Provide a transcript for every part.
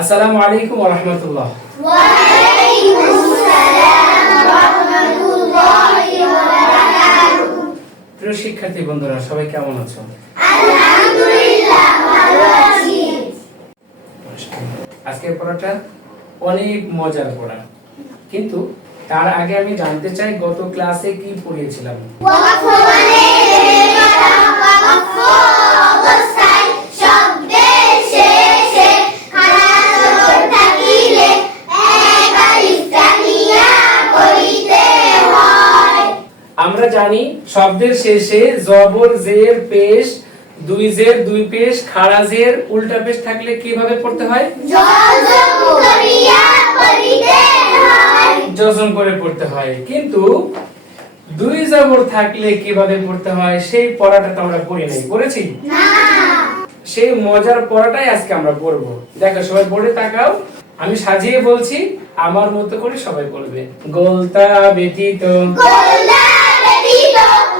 আসসালামু আলাইকুম ওয়া রাহমাতুল্লাহ ওয়া আলাইকুম আসসালাম ওয়া রাহমাতুল্লাহি ওয়া বারাকাতুহু প্রিয় শিক্ষার্থী বন্ধুরা সবাই কেমন আছো আলহামদুলিল্লাহ ভালো আছি আজকের পড়াটা অনেক মজার পড়া কিন্তু তার আগে আমি জানতে চাই গত ক্লাসে কি পড়িয়েছিলাম জানি শব্দের শেষে জবর জের পেশ দুই জের দুই পেশ খাড়া জের উল্টা পেশ থাকলে কিভাবে পড়তে হয় জজম করে পড়তে হয় কিন্তু দুই জবর থাকলে কিভাবে পড়তে হয় সেই পড়াটা তো আমরা করি নাই করেছি সেই মজার পড়াটাই আজকে আমরা পড়ব দেখো সবাই পড়ে তাকাও আমি সাজিয়ে বলছি আমার মতো করে সবাই বলবে গোলতা ব্যতীত গোলতা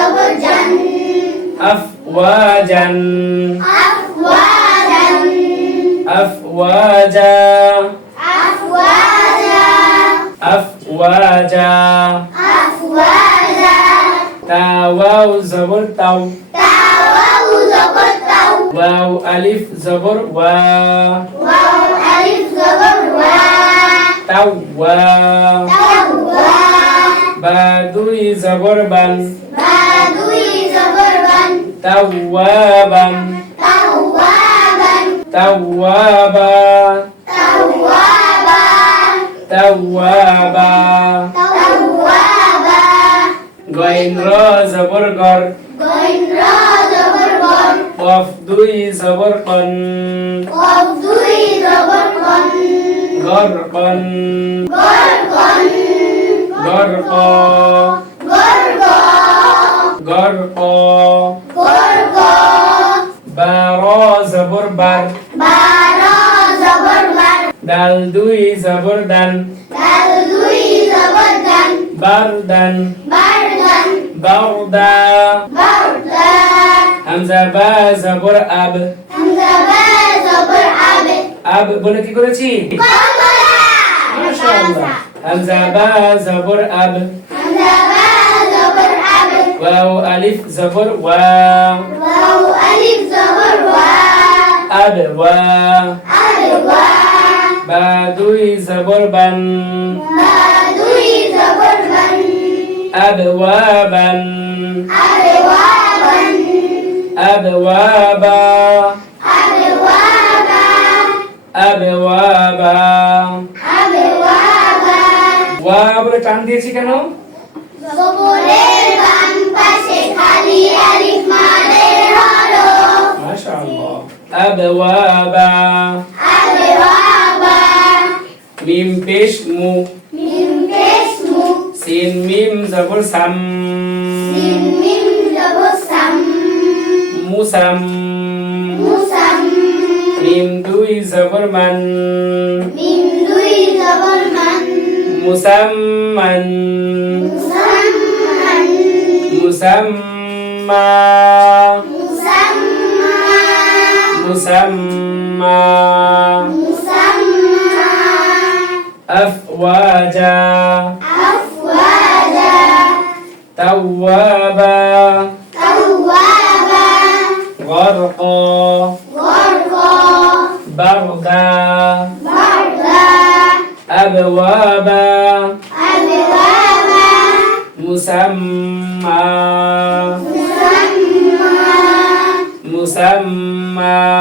afwajan afwajan afwajan afwaja afwaja afwaja afwaja tawau zabur tau tawau zabur tau wau alif zabur wa wau alif zabur wa tau wa tau wa badui zabur ban Tawaban, tawaban, tawaban, tawaban, tawaban, tawwaba goinro zabur gor goinro zabur gor qafdui zabur qan qafdui zabur qan gorqan gorqan gorqa gorqa gorqa জবর বার বারো জবর বার ডাল দুই জবর দান ডাল দুই জবর দান বার দান বারদান বারদান বারদা বারদা হামজা বা জবর আব হামজা বা জবর আব আব বলে কি করেছি হামজা বা জবর আব হামজা বা জবর আব ওয়াও আলিফ জবর ওয়া ওয়াও আলিফ জবর ওয়া أدوى أدوى بادوي زبربا بادوي زبربا أبوابا أبوابا أبوابا أبوابا أبوابا ওয়াবরে টান দিয়েছি কেন Mimpis, mimpis, mim pesmu, mim pesmu, sin mim mimpis, sam, sin mim mimpis, sam, musam, musam, mim dui mimpis, man, mim dui mimpis, man, musam man, musam man, mimpis, mimpis, مسمى أفواجا أفواجا توابا توابا غرقا غرقا بردا بردا أبوابا أبوابا مسمى مسمى مسمى